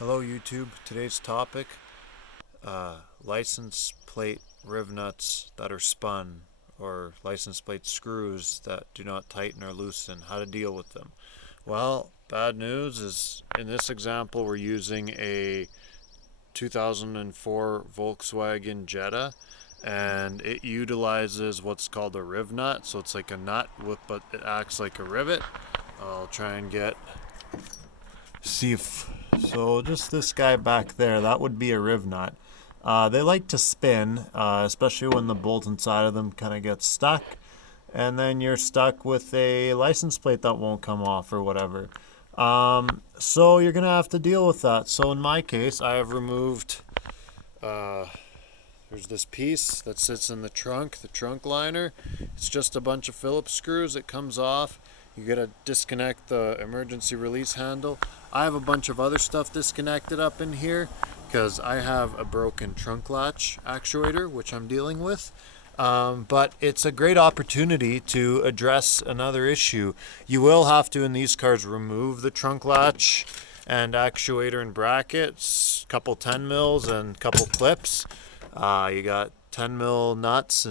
Hello YouTube. Today's topic, license plate riv-nuts that are spun, or license plate screws that do not tighten or loosen, how to deal with them. Well, bad news is in this example we're using a 2004 Volkswagen Jetta, and it utilizes what's called a riv nut. So it's like a nut but it acts like a rivet. I'll try and see if so. Just this guy back there, that would be a riv nut. They like to spin, especially when the bolt inside of them kind of gets stuck, and then you're stuck with a license plate that won't come off or whatever. So you're gonna have to deal with that. So in my case, I have removed. Uh, there's this piece that sits in the trunk liner. It's just a bunch of Phillips screws. It comes off. You gotta disconnect the emergency release handle. I have a bunch of other stuff disconnected up in here because I have a broken trunk latch actuator, which I'm dealing with. But it's a great opportunity to address another issue. You will have to, in these cars, remove the trunk latch and actuator and brackets, couple 10 mils and couple clips. You got 10 mil nuts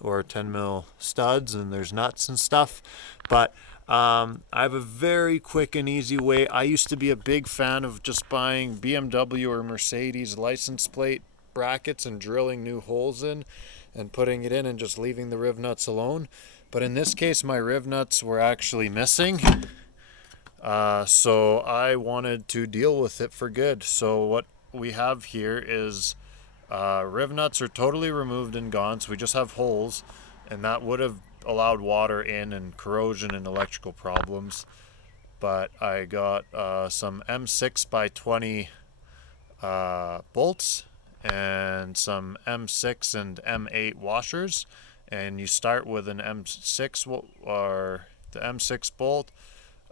or 10 mil studs, and there's nuts and stuff. But I have a very quick and easy way. I used to be a big fan of just buying BMW or Mercedes license plate brackets and drilling new holes in and putting it in and just leaving the riv nuts alone. But in this case, my riv nuts were actually missing. So I wanted to deal with it for good. So what we have here is riv nuts are totally removed and gone, so we just have holes, and that would have allowed water in and corrosion and electrical problems. But I got some M6 by 20 bolts and some M6 and M8 washers, and you start with an M6 or the M6 bolt,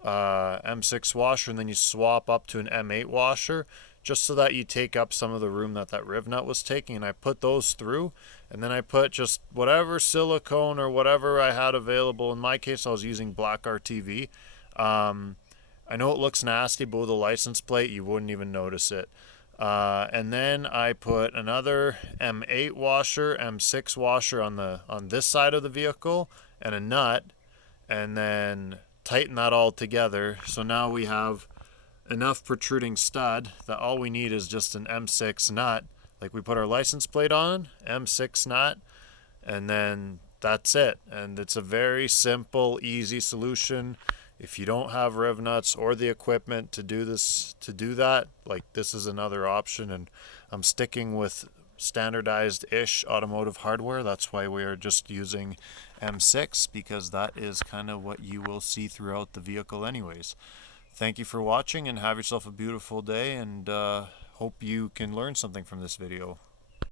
M6 washer, and then you swap up to an M8 washer just so that you take up some of the room that riv nut was taking. And I put those through, and then I put just whatever silicone or whatever I had available. In my case, I was using black RTV. I know it looks nasty, but with a license plate you wouldn't even notice it. And then I put another M8 washer, M6 washer on this side of the vehicle, and a nut, and then tighten that all together. So now we have enough protruding stud that all we need is just an M6 nut. Like we put our license plate on, M6 nut, and then that's it. And it's a very simple, easy solution. If you don't have riv nuts or the equipment to do that, like this is another option. And I'm sticking with standardized-ish automotive hardware. That's why we are just using M6, because that is kind of what you will see throughout the vehicle anyways. Thank you for watching, and have yourself a beautiful day, and hope you can learn something from this video.